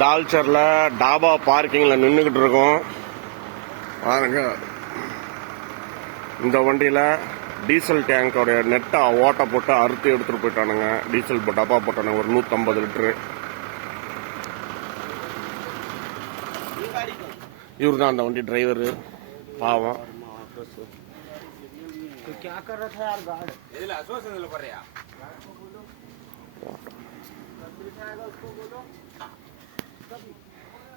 தால்சரில் டாபா பார்க்கிங்கில் நின்றுக்கிட்டு இருக்கோம் பாருங்க. இந்த வண்டியில் டீசல் டேங்கோடைய நெட்டை ஓட்டை போட்டு அறுத்து எடுத்துகிட்டு போயிட்டானுங்க. டீசல் டப்பா போட்டானுங்க ஒரு 150 லிட்டரு. இவர் தான் அந்த வண்டி டிரைவரு. பாவம்.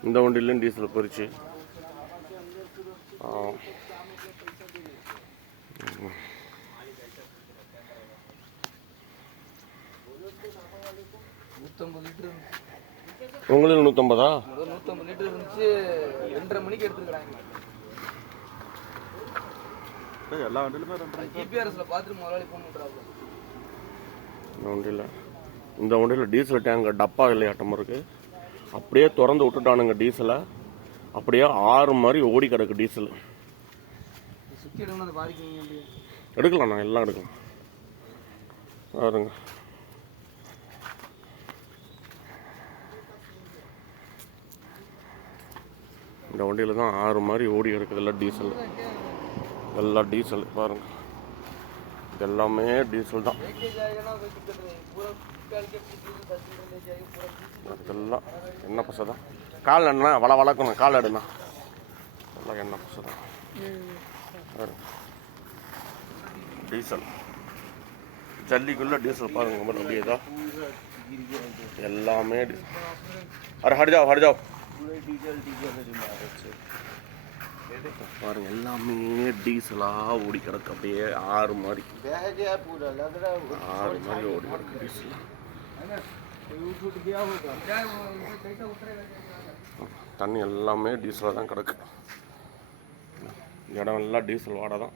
இந்த வண்டியிலும் டீசல் போயிடுச்சு. உங்களுக்கு 150 லிட்டர் இருந்துச்சு. 2:30 மணிக்கு எடுத்துக்கிறாங்க. எல்லா வண்டியிலுமே ஜிபிஆர்எஸ்ல பார்த்துட்டு முதலாளி ஃபோன் பண்றாங்க. இந்த வண்டியில் டீசல் டேங்க் டப்பா இல்லையாட்டம் இருக்கு. அப்படியே திறந்து விட்டுட்டானுங்க டீசலை. அப்படியே ஆறு மாதிரி ஓடி கிடக்கு டீசல். எடுக்கலாம், நான் எல்லாம் எடுக்கலாம் பாருங்க. இந்த வண்டியில் தான் ஆறு மாதிரி ஓடி கிடக்குது. எல்லாம் டீசல் பாருங்க. எல்லாமே டீசல் தான். அதுக்கெல்லாம் எண்ணெய் பசை தான். கால் எண்ணா வளக்கணும். கால் எடுனா எல்லாம் எண்ணெய் பசை தான். டீசல் ஜல்லிக்குள்ள டீசல் பாருங்க. அப்படியே தான் எல்லாமே டீசல். அரே ஹட் जाओ பாருங்க. எல்லாமே டீசலா ஓடி கிடக்கு. அப்படியே ஆறு மாதிரி ஓடி கிடக்கு டீசல். தண்ணி எல்லாமே டீசலாக தான் கிடக்கு. இடம் எல்லாம் டீசல் வாடை தான்.